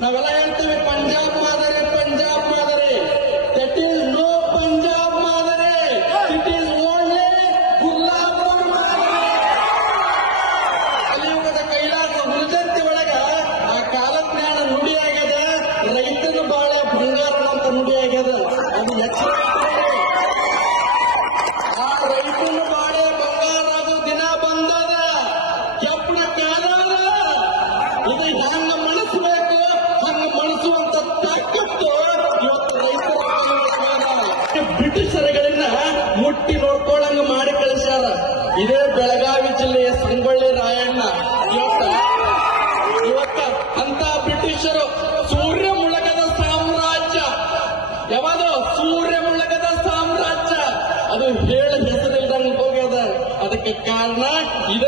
ನಾವೆಲ್ಲ ಹೇಳ್ತೇವೆ ಪಂಜಾಬ್ ಮಾದರಿ, ಪಂಜಾಬ್ ಮಾದರಿ. ದಟ್ ಈಸ್ ನೋ ಪಂಜಾಬ್ ಮಾದರಿ, ಇಟ್ ಈಸ್ ಓನ್ಲಿ ಗುಲ್ಲಾಪುರ್ ಮಾದರಿ. ಕಲಿಯುಗದ ಕೈಲಾಸ ಹುಲ್ಜಂತಿ ಒಳಗ ಆ ಕಾಲಜ್ಞಾನ ನುಡಿಯಾಗ್ಯದ, ರೈತನ ಬಾಳೆ ಬಂಗಾರ ಅಂತ ನುಡಿಯಾಗ್ಯದ. ಅದು ಎಚ್ಚರ. ಆ ರೈತನ ಬಾಳೆ ಬಂಗಾರ ಅದು ದಿನ ಬಂದದ. ಕೆಪ್ಪನ ಕಾಲ ಇದು ಹೆಂಗ ಮನಸ್ಬೇಕು, ಹಂಗ ಮನಸ್ಸುವಂತ ತಾಕತ್ತು ಇವತ್ತು ರೈತರ ಬ್ರಿಟಿಷರುಗಳನ್ನ ಮುಟ್ಟಿ ನೋಡ್ಕೊಳ್ಳಂಗ ಮಾಡಿ ಕಳಿಸ್ಯಾರ. ಇದೇ ಬೆಳಗಾವಿ ಜಿಲ್ಲೆಯ ಸಂಗೊಳ್ಳಿ ರಾಯಣ್ಣ ಇವತ್ತ ಅಂತ ಬ್ರಿಟಿಷರು ಸೂರ್ಯ ಮುಳಗದ ಸಾಮ್ರಾಜ್ಯ, ಯಾವುದು ಸೂರ್ಯ ಮುಳಗದ ಸಾಮ್ರಾಜ್ಯ, ಅದು ಹೇಳ ಹೆಸರಿಲ್ದಂಗೆ ಹೋಗ್ಯದ. ಅದಕ್ಕೆ ಕಾರಣ ಇದ